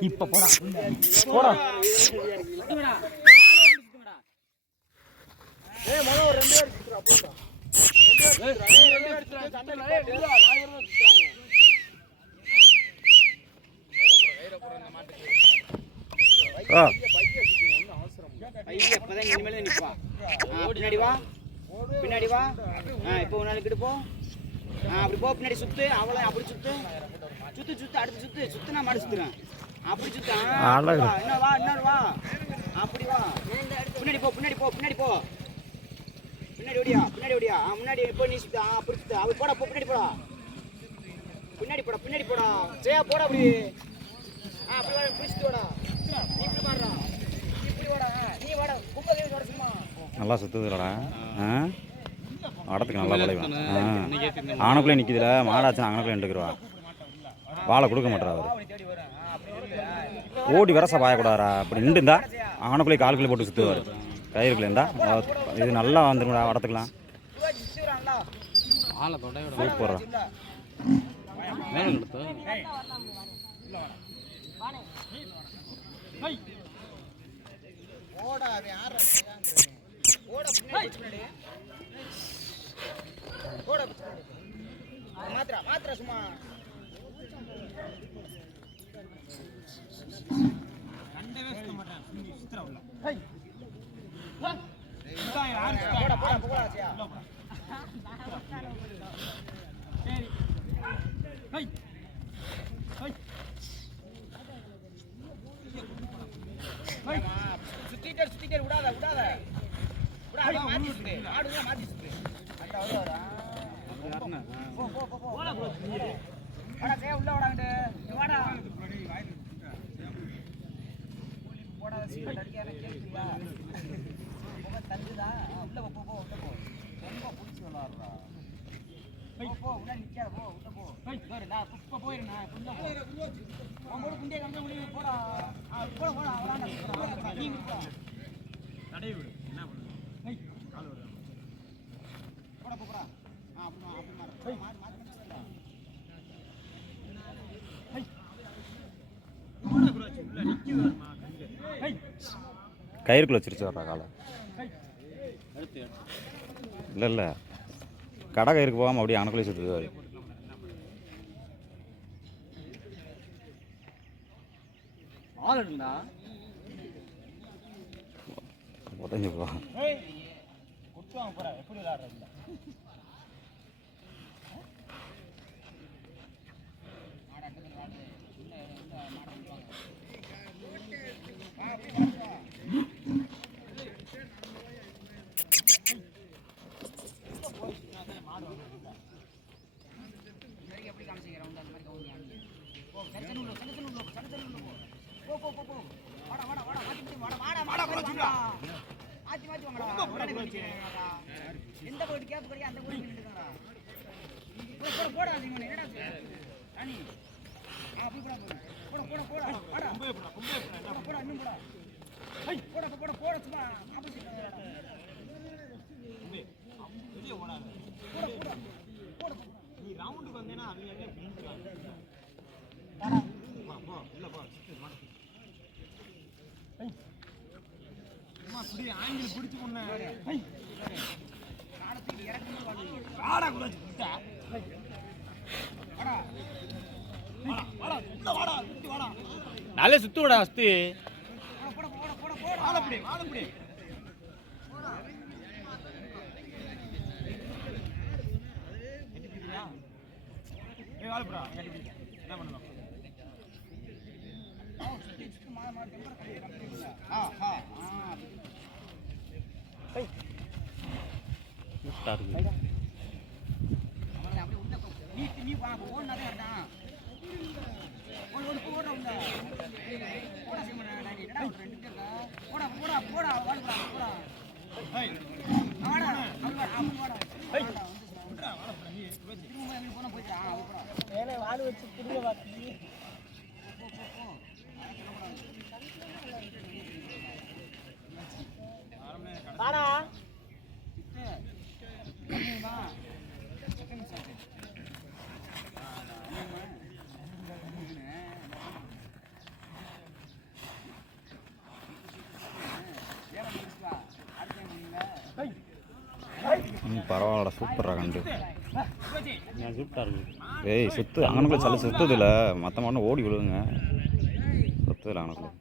இப்ப போடா. போடா. பின்னாடி வா. பின்னாடி வா. இப்போ ஒரு நாளைக்கு போ. ஆ அப்படி போ பின்னாடி சுத்து. அவளை அப்படி சுத்து. சுத்து சுத்து அடுத்து சுத்து. சுத்து நான் மாடு சுத்துறேன். அப்படி சுத்து? அழகு. வா இன்னொரு வா அப்படி வா. பின்னாடி போ பின்னாடி போ பின்னாடி போ. பின்னாடி ஓடியா பின்னாடி ஓடியா. ஆ முன்னாடி இப்போ நீ சுத்து? சுத்து. அப்படி போடா போ பின்னாடி போடா. பின்னாடி போடா பின்னாடி போடா. ஜெயா போடா அப்படி. ஆ அப்படி வா பிடிச்சிட்டு வாடா. நீ இப்படி வாடா இப்படி வாடா. நீ வாடா. கும்பல் வாடா சும்மா நல்லா சுத்துதுலடா ஆ? ஆடத்துக்கு நல்லா விளைவான் ஆ. ஆனக்குள்ளே நிற்கிதுல மாடாச்சுன்னா அங்கனக்குள்ளே நின்றுக்குருவா. வாழை கொடுக்க மாட்டா அவர். ஓடி வரசா பாயக்கூடாதா அப்படி நின்றுந்தா ஆனக்குள்ளே காலுக்குள்ளே போட்டு சுற்றுவார் கயிறுக்குள்ளே இருந்தா இது நல்லா வந்துடும் வடத்துக்கலாம் சிவாஜி சூப்பரா மாத்திரா மாத்திரா சும்மா போடா போடா போடா சியா சுத்திட்டே சுத்திட்டே விடாத விடாத. விடாத மாத்தி சுத்து ஆடுங்க மாத்தி சுத்து அந்த வருவாரா போ போ. போ போ. வாடா சே உள்ள வாடாங்கட்டு நீ வாடா போடா. சீட் அடிக்க எனக்கு ஆ, உள்ள போ போ போ உள்ள போ ரொம்ப புடிச்சு விளையாடுறா போ போ உள்ள நிக்காத போ உள்ள போ பாரு நான் குப்ப போயிருந்தேன் உள்ள போ உன் கூட குண்டிய கம்பி முடிவு போடா ஆ, போடா போடா அவளாண்டா போடா போ, போடா ஆ அப்படி மா- அப்படி மாறு. மாறு, மாறு, மாறு. கயிறுக்குள்ளே வச்சிருச்சு வர்றா காலை. இல்லை இல்லை. கடை கயிறுக்கு போகாமல் அப்படியே அணக்குள்ளே சுற்றுவார் உடஞ்சி போ. எப்படி விளையாடுறது எப்படி அந்த மாதிரி கவுண்ட் போ சரி உள்ள சரி உள்ள சரி உள்ள போ போ போ போ வாடா வாடா வாடா மாத்தி மாத்தி வாடா வாடா வாடா வாடா மாத்தி மாத்தி வாங்கடா உடனே குளிச்சிடுறேன்டா. எந்த கோடி கேப் கடி அந்த கோடி நின்னுடுங்கடா போ போட போடா நீங்க என்னடா ராணி ஆ அப்படி போடா போடா போடா போடா வாடா கும்பே போடா கும்பே போடா இன்னும் போடா ஹை போடா போடா போடா சும்மா அப்படி போடா போடா போடா நீ ரவுண்டுக்கு வந்தேனா அவங்க எங்க பிரிஞ்சுவாங்க வா போ உள்ள போ சுத்து மாட்டு அம்மா புடி ஆங்கிள் பிடிச்சு முன்ன ஹை காடத்துக்கு இறக்கணும் வாங்க காடா குலாச்சு புட்டா வாடா வாடா வாடா உள்ள வாடா சுத்தி வாடா நாளே சுத்து விடா அஸ்தி போடா போடா போடா போடா வாடா புடி வாடா புடி ஏய் வாழ புடா என்ன பண்ணலாம் ஆ ஆ. ஆ அவனை நீ நீ வா நான் போடா வாடா வேலை வாடு வச்சு திரும்ப வா ஆனா பரவாயில்லடா சூப்பராக கண்டு. ஏய் சுத்து அங்கனுக்குள்ள சளி சுத்துதில்ல மற்ற மாட்டம் ஓடி விழுவுங்க சுத்துதில்ல அங்கனுக்குள்ள.